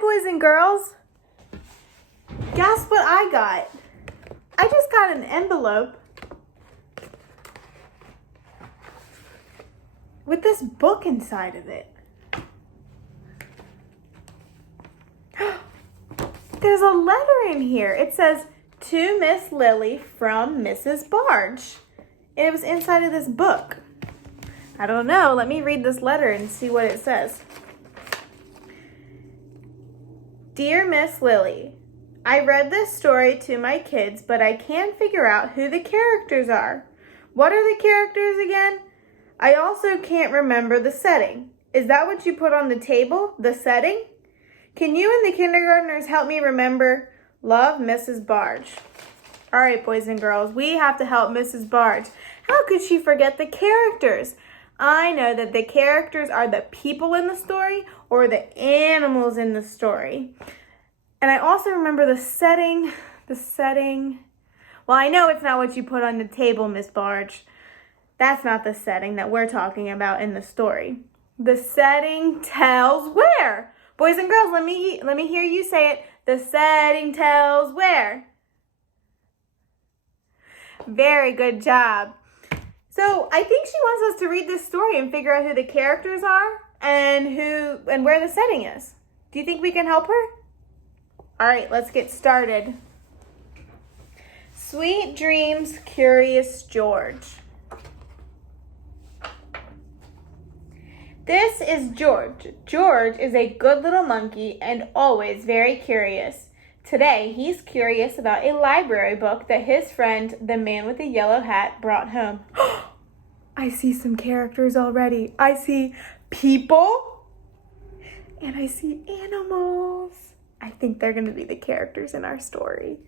boys and girls. Guess what I got? I just got an envelope with this book inside of it. There's a letter in here. It says, "To Miss Lily from Mrs. Barge." And it was inside of this book. I don't know. Let me read this letter and see what it says. Dear Miss Lily, I read this story to my kids, but I can't figure out who the characters are. What are the characters again? I also can't remember the setting. Is that what you put on the table, the setting? Can you and the kindergartners help me remember? Love, Mrs. Barge. All right, boys and girls, we have to help Mrs. Barge. How could she forget the characters? I know that the characters are the people in the story or the animals in the story. And I also remember the setting. Well, I know it's not what you put on the table, Miss Barge. That's not the setting that we're talking about in the story. The setting tells where? Boys and girls, let me hear you say it. The setting tells where? Very good job. So I think she wants us to read this story and figure out who the characters are and where the setting is. Do you think we can help her? All right, let's get started. Sweet dreams, Curious George. This is George. George is a good little monkey and always very curious. Today, he's curious about a library book that his friend, the man with the yellow hat, brought home. I see some characters already. I see people and I see animals. I think they're going to be the characters in our story.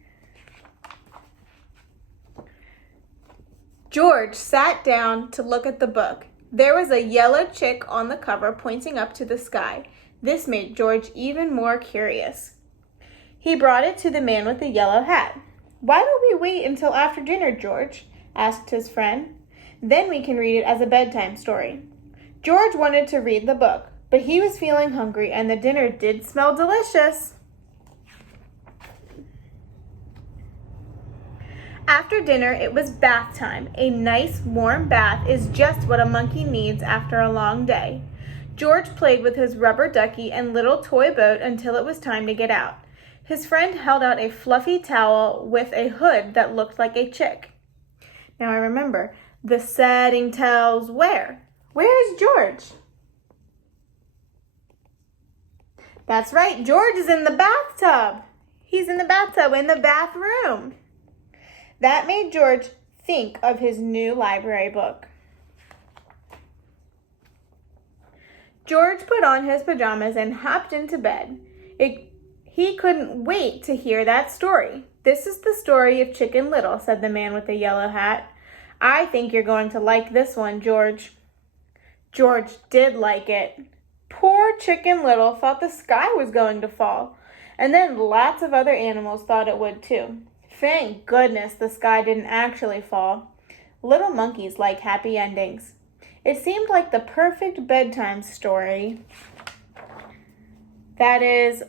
George sat down to look at the book. There was a yellow chick on the cover pointing up to the sky. This made George even more curious. He brought it to the man with the yellow hat. Why don't we wait until after dinner, George? Asked his friend. Then we can read it as a bedtime story. George wanted to read the book, but he was feeling hungry and the dinner did smell delicious. After dinner, it was bath time. A nice warm bath is just what a monkey needs after a long day. George played with his rubber ducky and little toy boat until it was time to get out. His friend held out a fluffy towel with a hood that looked like a chick. Now I remember, the setting tells where? Where is George? That's right, George is in the bathtub. He's in the bathtub, in the bathroom. That made George think of his new library book. George put on his pajamas and hopped into bed. He couldn't wait to hear that story. This is the story of Chicken Little, said the man with the yellow hat. I think you're going to like this one, George. George did like it. Poor Chicken Little thought the sky was going to fall, and then lots of other animals thought it would too. Thank goodness the sky didn't actually fall. Little monkeys like happy endings. It seemed like the perfect bedtime story. That is,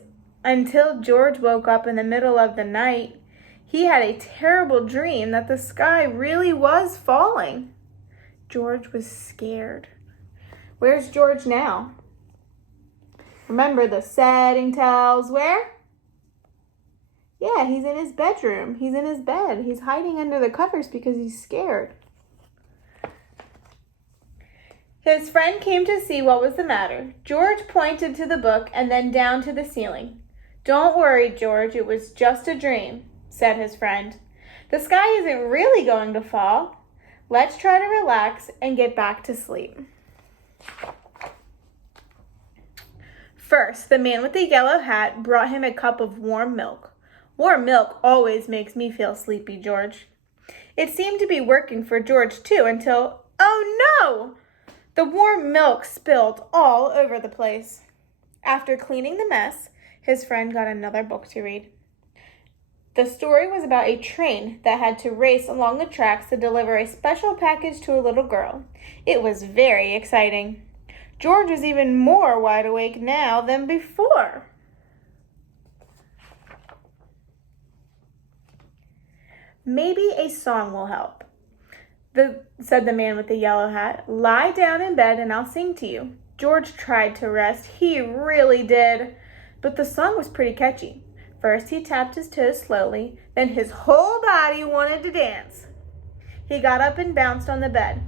until George woke up in the middle of the night. He had a terrible dream that the sky really was falling. George was scared. Where's George now? Remember, the setting tells where? Yeah, he's in his bedroom. He's in his bed. He's hiding under the covers because he's scared. His friend came to see what was the matter. George pointed to the book and then down to the ceiling. Don't worry, George, it was just a dream, said his friend. The sky isn't really going to fall. Let's try to relax and get back to sleep. First, the man with the yellow hat brought him a cup of warm milk. Warm milk always makes me feel sleepy, George. It seemed to be working for George, too, until, oh no! The warm milk spilled all over the place. After cleaning the mess, his friend got another book to read. The story was about a train that had to race along the tracks to deliver a special package to a little girl. It was very exciting. George was even more wide awake now than before. Maybe a song will help, said the man with the yellow hat. Lie down in bed and I'll sing to you. George tried to rest. He really did. But the song was pretty catchy. First he tapped his toes slowly, then his whole body wanted to dance. He got up and bounced on the bed.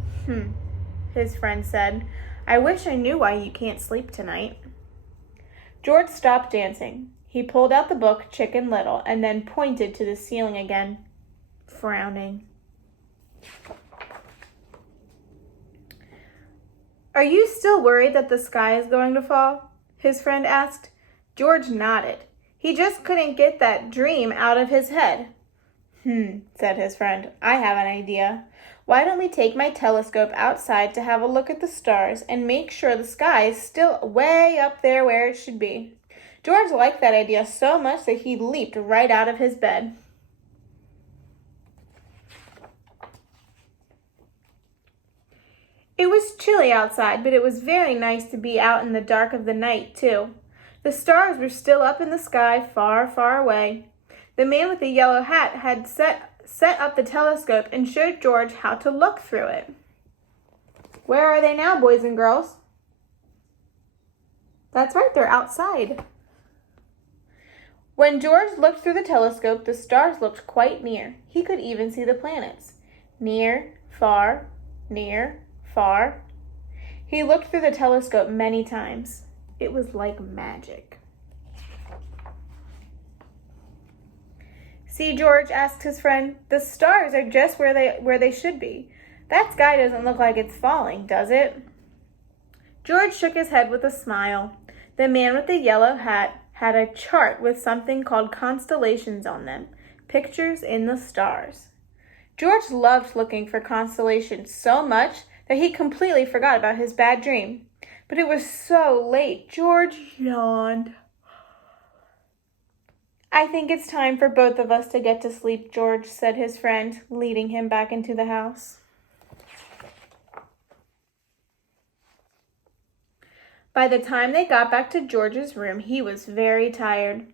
His friend said. I wish I knew why you can't sleep tonight. George stopped dancing. He pulled out the book, Chicken Little, and then pointed to the ceiling again, frowning. Are you still worried that the sky is going to fall? His friend asked. George nodded. He just couldn't get that dream out of his head. Said his friend. I have an idea. Why don't we take my telescope outside to have a look at the stars and make sure the sky is still way up there where it should be? George liked that idea so much that he leaped right out of his bed. It was chilly outside, but it was very nice to be out in the dark of the night, too. The stars were still up in the sky, far, far away. The man with the yellow hat had set up the telescope and showed George how to look through it. Where are they now, boys and girls? That's right, they're outside. When George looked through the telescope, the stars looked quite near. He could even see the planets. Near, far, near, far. He looked through the telescope many times. It was like magic. See, George, asked his friend, the stars are just where they should be. That sky doesn't look like it's falling, does it? George shook his head with a smile. The man with the yellow hat had a chart with something called constellations on them, pictures in the stars. George loved looking for constellations so much that he completely forgot about his bad dream. But it was so late, George yawned. I think it's time for both of us to get to sleep, George, said his friend, leading him back into the house. By the time they got back to George's room, he was very tired.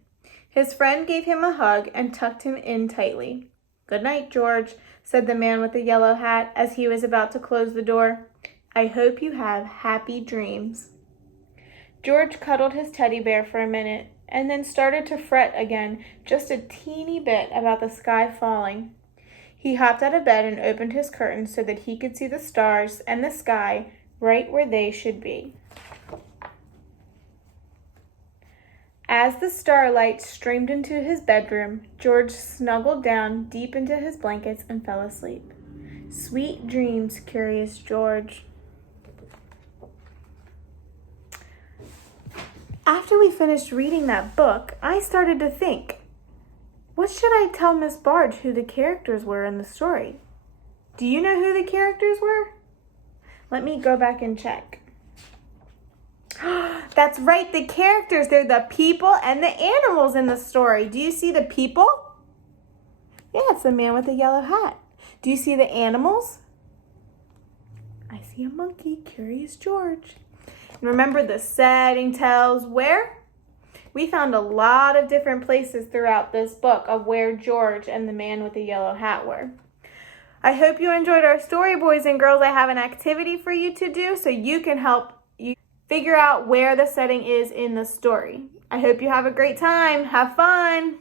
His friend gave him a hug and tucked him in tightly. Good night, George, said the man with the yellow hat as he was about to close the door. I hope you have happy dreams. George cuddled his teddy bear for a minute and then started to fret again, just a teeny bit, about the sky falling. He hopped out of bed and opened his curtains so that he could see the stars and the sky right where they should be. As the starlight streamed into his bedroom, George snuggled down deep into his blankets and fell asleep. Sweet dreams, Curious George. After we finished reading that book, I started to think, what should I tell Miss Barge who the characters were in the story? Do you know who the characters were? Let me go back and check. That's right, the characters. They're the people and the animals in the story. Do you see the people? Yeah, it's the man with the yellow hat. Do you see the animals? I see a monkey, Curious George. And remember, the setting tells where? We found a lot of different places throughout this book of where George and the man with the yellow hat were. I hope you enjoyed our story, boys and girls. I have an activity for you to do so you can help you figure out where the setting is in the story. I hope you have a great time. Have fun.